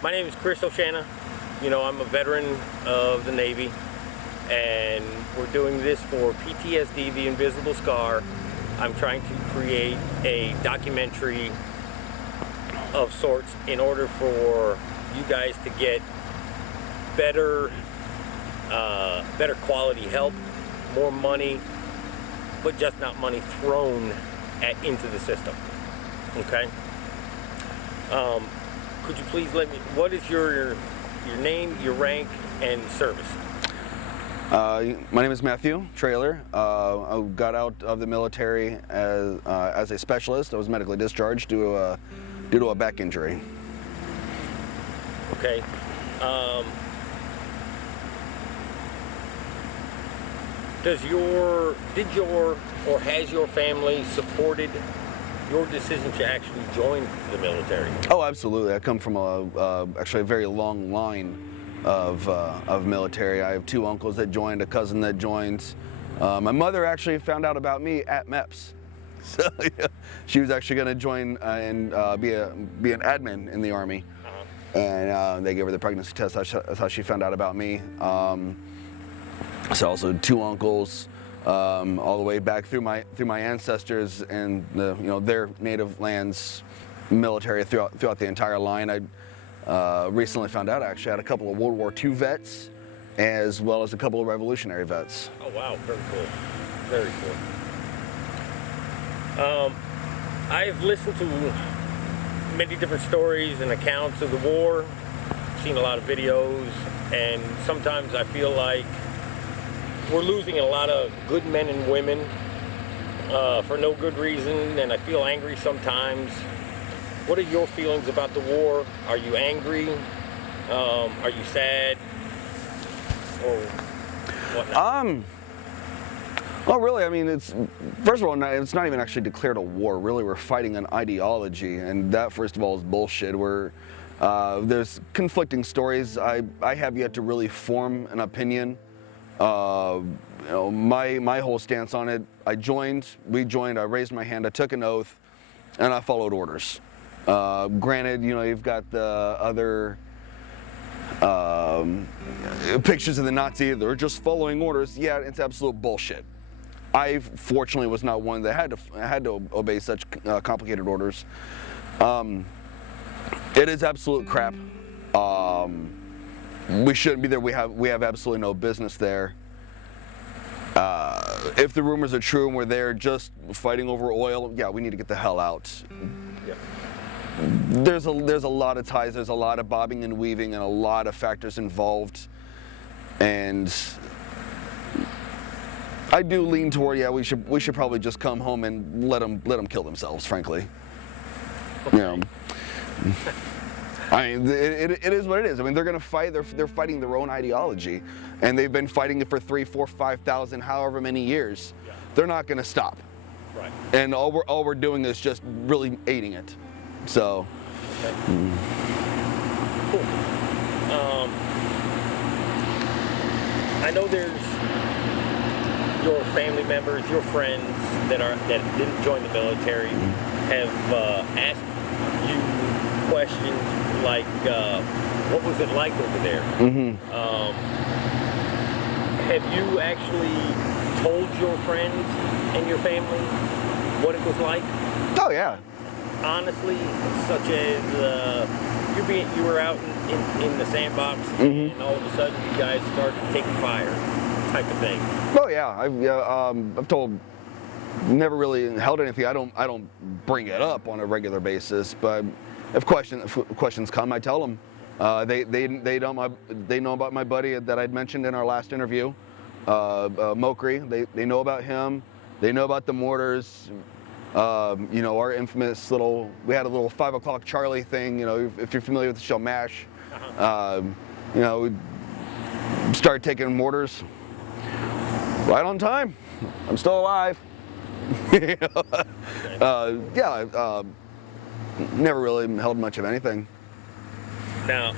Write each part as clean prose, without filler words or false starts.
My name is Chris O'Shana. You know, I'm a veteran of the Navy, and we're doing this for PTSD, the Invisible Scar. I'm trying to create a documentary of sorts in order for you guys to get better quality help, more money, but just not money thrown into the system. Okay. Could you please let me? What is your name, your rank, and service? My name is Matthew Trailer. I got out of the military as a specialist. I was medically discharged due to a back injury. Okay. Has your family supported your decision to actually join the military? Oh, absolutely. I come from actually a very long line of military. I have two uncles that joined, a cousin that joined. My mother actually found out about me at MEPS. So yeah, she was actually going to join and be an admin in the Army. And they gave her the pregnancy test. That's how she found out about me. So also two uncles, all the way back through my ancestors and their native lands, military throughout the entire line. I recently found out I actually had a couple of World War II vets, as well as a couple of Revolutionary vets. Oh wow, very cool, very cool. I've listened to many different stories and accounts of the war, seen a lot of videos, and sometimes I feel like we're losing a lot of good men and women for no good reason, and I feel angry sometimes. What are your feelings about the war? Are you angry? Are you sad? Or whatnot? Well, really, I mean, first of all, it's not even actually declared a war. Really, we're fighting an ideology, and that, first of all, is bullshit. There's conflicting stories. I have yet to really form an opinion. My whole stance on it, we joined, I raised my hand, I took an oath, and I followed orders. Granted, you've got the other pictures of the Nazi, they're just following orders. Yeah, it's absolute bullshit. I fortunately was not one that had to obey such complicated orders. It is absolute crap. We shouldn't be there. We have absolutely no business there. If the rumors are true and we're there just fighting over oil, yeah, we need to get the hell out. Yeah. There's a lot of ties. There's a lot of bobbing and weaving and a lot of factors involved, and I do lean toward, yeah, we should probably just come home and let them kill themselves, frankly. Okay. I mean, it is what it is. I mean, they're going to fight. They're fighting their own ideology, and they've been fighting it for 3,000, 4,000, 5,000, however many years. Yeah. They're not going to stop. Right. And all we're doing is just really aiding it. So. Okay. Cool. I know there's your family members, your friends that didn't join the military have asked you questions like, what was it like over there? Mm-hmm. Have you actually told your friends and your family what it was like? Oh yeah. Honestly, such as you were out in the sandbox, Mm-hmm. and all of a sudden you guys started taking fire, type of thing. Oh yeah. I've told. Never really held anything. I don't bring it up on a regular basis, but if questions come, I tell them. They know about my buddy that I'd mentioned in our last interview, Mokri. They know about him. They know about the mortars. Our infamous we had a little 5 o'clock Charlie thing. If you're familiar with the show MASH, we started taking mortars right on time. I'm still alive. Never really held much of anything. Now,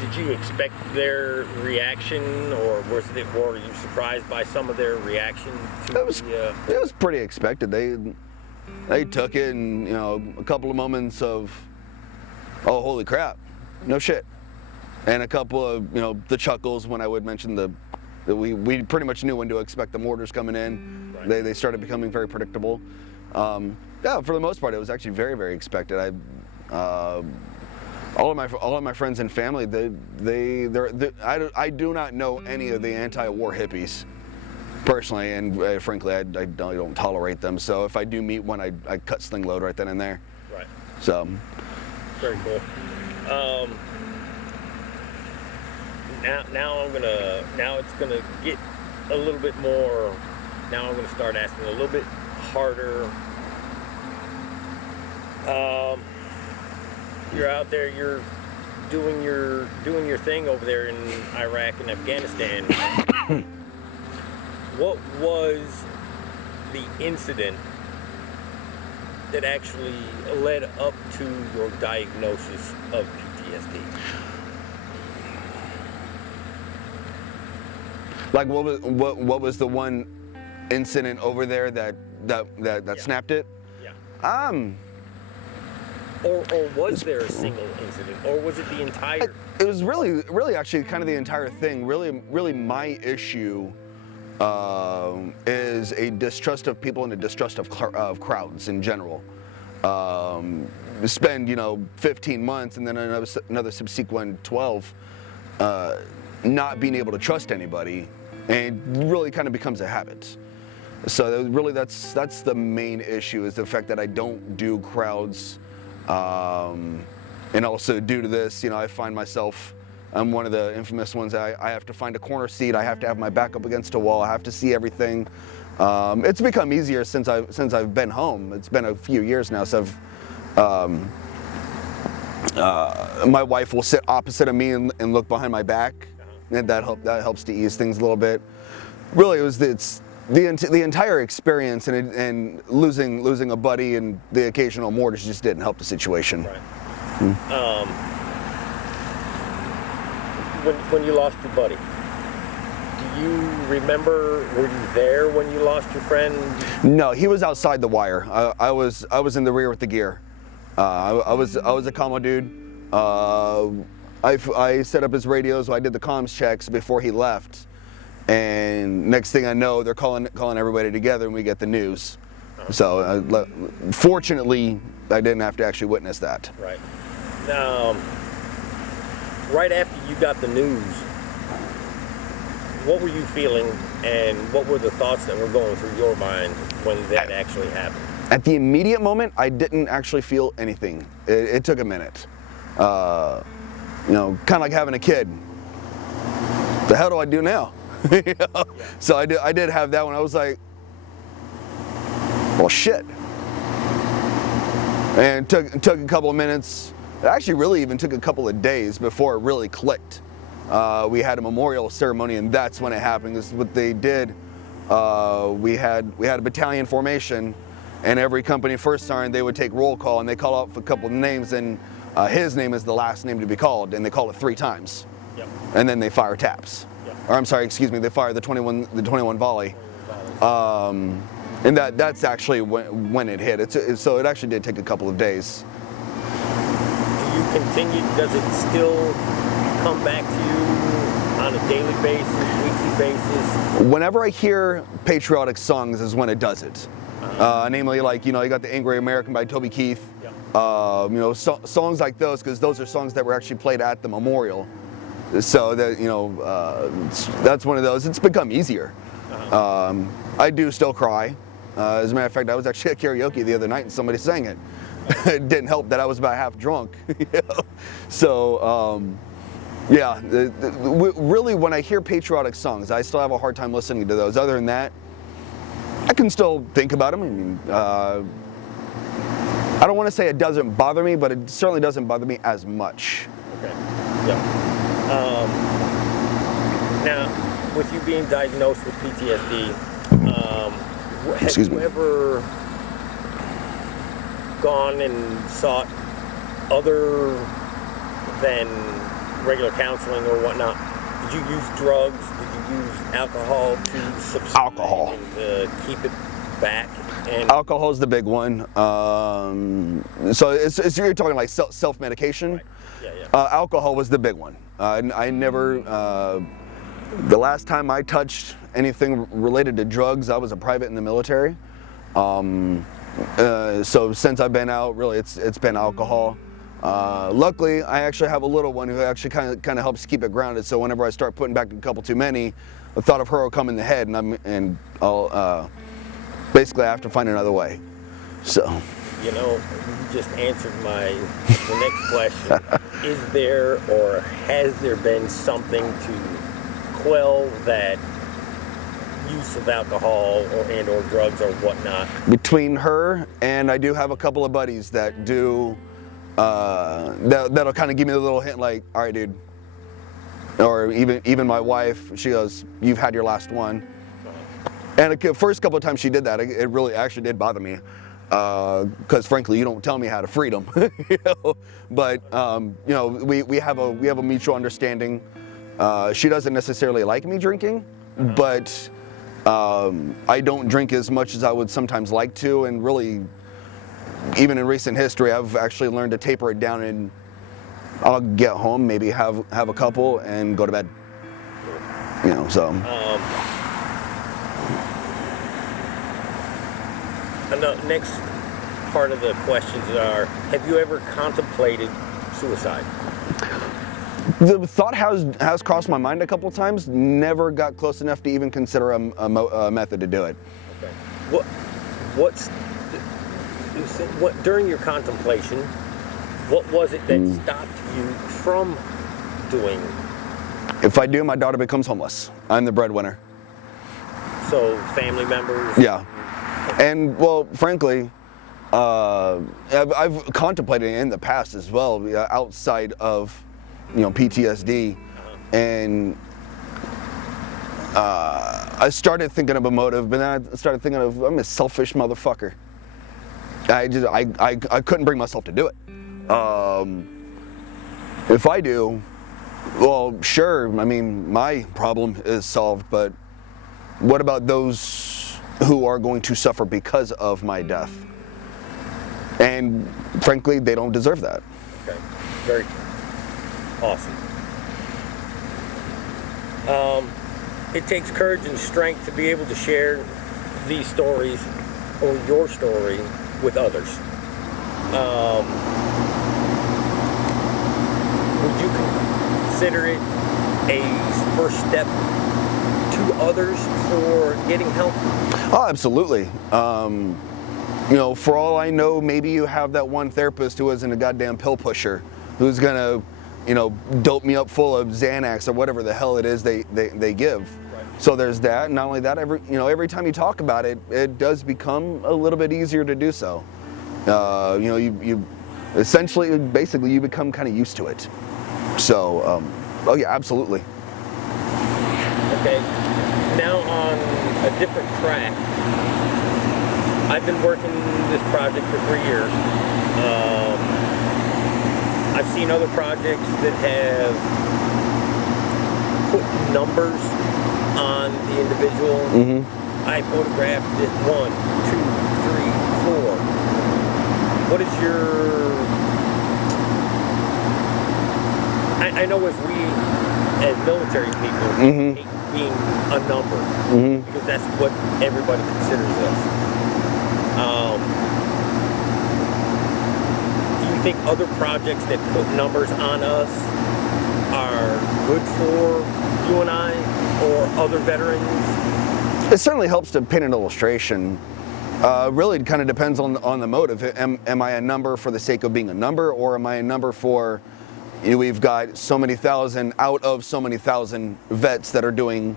did you expect their reaction, or were you surprised by some of their reaction to it was pretty expected. They took it, and a couple of moments of, oh, holy crap, no shit. And a couple of, you know, the chuckles when I would mention that we pretty much knew when to expect the mortars coming in. Right. They started becoming very predictable. Yeah, for the most part, it was actually very, very expected. All of my friends and family, I do not know any of the anti-war hippies personally, and frankly, I don't tolerate them. So if I do meet one, I cut sling load right then and there. Right. So. Very cool. Now it's gonna get a little bit more. Now I'm gonna start asking a little bit harder. You're out there, you're doing your thing over there in Iraq and Afghanistan. What was the incident that actually led up to your diagnosis of PTSD? Like what was the one incident over there that snapped it? Yeah. Or was there a single incident, or was it the entire? It was really actually kind of the entire thing. Really my issue is a distrust of people and a distrust of crowds in general. Spend 15 months and then another subsequent 12 not being able to trust anybody, and really kind of becomes a habit. So really that's the main issue, is the fact that I don't do crowds. And also due to this, I find myself, I'm one of the infamous ones. I have to find a corner seat. I have to have my back up against a wall. I have to see everything. It's become easier since I've been home. It's been a few years now. So my wife will sit opposite of me and look behind my back, and that helps to ease things a little bit. Really, it's the entire experience, and losing a buddy and the occasional mortars just didn't help the situation. Right. When you lost your buddy, do you remember? Were you there when you lost your friend? No, he was outside the wire. I was in the rear with the gear. I was a commo dude. I set up his radios. I did the comms checks before he left. And next thing I know, they're calling everybody together, and we get the news. So fortunately, I didn't have to actually witness that. Right. Now, right after you got the news, what were you feeling, and what were the thoughts that were going through your mind when that actually happened? At the immediate moment, I didn't actually feel anything. It took a minute. Kind of like having a kid. The hell do I do now? So I did have that one. I was like, well, shit. And it took a couple of minutes. It actually really even took a couple of days before it really clicked. We had a memorial ceremony, and that's when it happened. This is what they did. We had a battalion formation, and every company first sergeant, they would take roll call, and they call out for a couple of names, and his name is the last name to be called, and they call it 3 times. Yep. And then they fire taps. Or I'm sorry, excuse me, they fire the 21 volley. And that's actually when it hit. So it actually did take a couple of days. Do you continue, does it still come back to you on a daily basis, weekly basis? Whenever I hear patriotic songs is when it does it. Namely, like, you got the Angry American by Toby Keith. Yep. Songs like those, because those are songs that were actually played at the memorial. So that that's one of those. It's become easier. I do still cry. As a matter of fact, I was actually at karaoke the other night and somebody sang it. It didn't help that I was about half drunk. So yeah, really, when I hear patriotic songs, I still have a hard time listening to those. Other than that, I can still think about them. I mean, I don't want to say it doesn't bother me, but it certainly doesn't bother me as much. Okay. Yeah. Now, with you being diagnosed with PTSD, have you ever gone and sought other than regular counseling or whatnot? Did you use drugs? Did you use alcohol to subside and keep it back? And alcohol's the big one. So you're talking like self-medication? Right. Alcohol was the big one. I never, the last time I touched anything related to drugs, I was a private in the military. So since I've been out, really it's been alcohol. Luckily, I actually have a little one who actually kind of helps keep it grounded. So whenever I start putting back a couple too many, the thought of her will come in the head, and I'll basically have to find another way. So. You know, you just answered the next question. Is there or has there been something to quell that use of alcohol or drugs or whatnot? Between her and I do have a couple of buddies that do, that'll kind of give me a little hint like, all right, dude. Or even my wife, she goes, you've had your last one. And the first couple of times she did that, it really actually did bother me. Because frankly, you don't tell me how to freedom, you know? But you know, we have a mutual understanding. She doesn't necessarily like me drinking, but I don't drink as much as I would sometimes like to, and really, even in recent history, I've actually learned to taper it down, and I'll get home, maybe have a couple, and go to bed. You know, so. And the next part of the questions are, have you ever contemplated suicide? The thought has crossed my mind a couple of times. Never got close enough to even consider a method to do it. Okay. What during your contemplation, what was it that stopped you from doing? If I do, my daughter becomes homeless. I'm the breadwinner. So family members? Yeah. And well, frankly, I've contemplated it in the past as well, outside of, you know, PTSD, and I started thinking of a motive, but then I started thinking of, I'm a selfish motherfucker. I couldn't bring myself to do it. If I do, well, sure. I mean, my problem is solved, but what about those who are going to suffer because of my death? And frankly, they don't deserve that. Okay, very awesome. It takes courage and strength to be able to share these stories or your story with others. Would you consider it a first step to others for getting help? Oh, absolutely. You know, for all I know, maybe you have that one therapist who isn't a goddamn pill pusher, who's gonna, you know, dope me up full of Xanax or whatever the hell it is they give. Right. So there's that. Not only that, every time you talk about it, it does become a little bit easier to do so. You know, you essentially, basically, you become kind of used to it. So, oh yeah, absolutely. Okay. Now on a different track, I've been working this project for 3 years. I've seen other projects that have put numbers on the individual. Mm-hmm. I photographed it 1, 2, 3, 4. What is your... I know if we, as military people, hate being a number, because that's what everybody considers us. Do you think other projects that put numbers on us are good for you and I or other veterans? It certainly helps to paint an illustration. Really, it kind of depends on the motive. Am I a number for the sake of being a number, or am I a number for, you know, we've got so many thousand out of so many thousand vets that are doing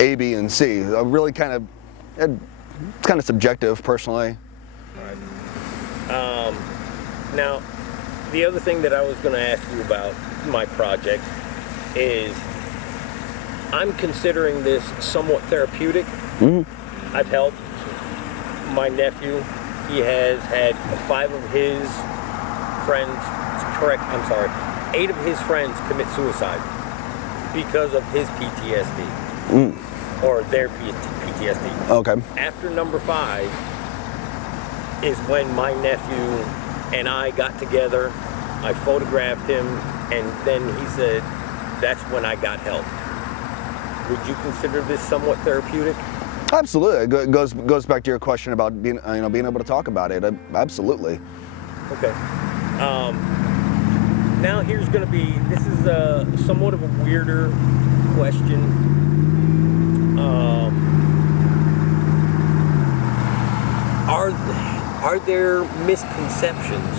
A, B, and C. Really it's kind of subjective, personally. Right. Now, the other thing that I was going to ask you about my project is I'm considering this somewhat therapeutic. I've helped my nephew. He has had 5 of his friends, 8 of his friends commit suicide because of his PTSD. Or their PTSD. Okay. After number 5 is when my nephew and I got together. I photographed him, and then he said, that's when I got help. Would you consider this somewhat therapeutic? Absolutely. It goes back to your question about being able to talk about it. Absolutely. Okay. Now here's going to be, this is somewhat of a weirder question. Are there misconceptions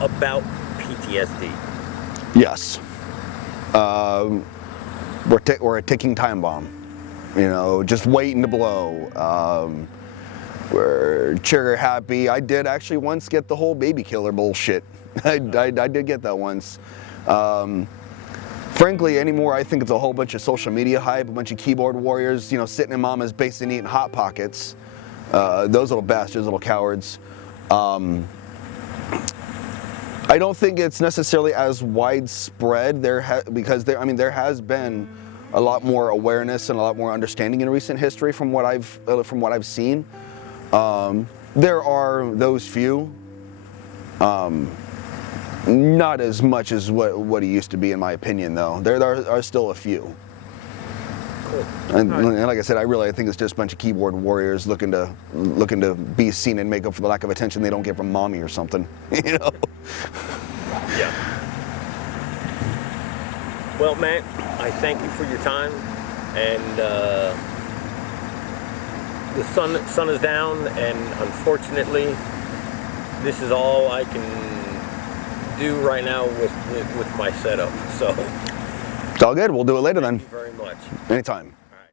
about PTSD? Yes. We're a ticking time bomb. Just waiting to blow. We're trigger happy. I did actually once get the whole baby killer bullshit. I did get that once. Frankly, anymore, I think it's a whole bunch of social media hype, a bunch of keyboard warriors, sitting in mama's basement eating Hot Pockets. Those little bastards, little cowards. I don't think it's necessarily as widespread because there has been a lot more awareness and a lot more understanding in recent history from what I've seen. There are those few, not as much as what it used to be, in my opinion. Though there are still a few. Cool. And like I said, I think it's just a bunch of keyboard warriors looking to be seen and make up for the lack of attention they don't get from mommy or something. Yeah. Well, Matt, I thank you for your time, and the sun is down, and unfortunately, this is all I can do right now with my setup. So it's all good. We'll do it later then. thank you very much. Anytime.